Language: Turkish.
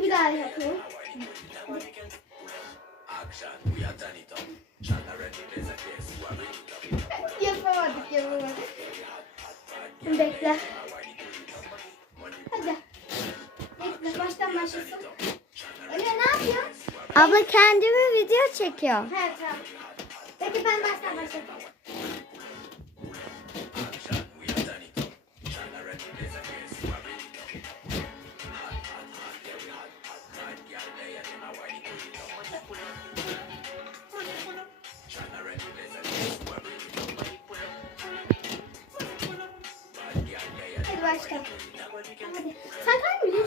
Hadi bir daha yapayım. yapamadık yapamadık. Bekle. Hadi. Bekle baştan başlasın. Emre ne yapıyorsun? Abla kendimi video çekiyor. He tamam. Peki ben baştan başlayayım. Hadi başla. Hadi. Sen çekiyor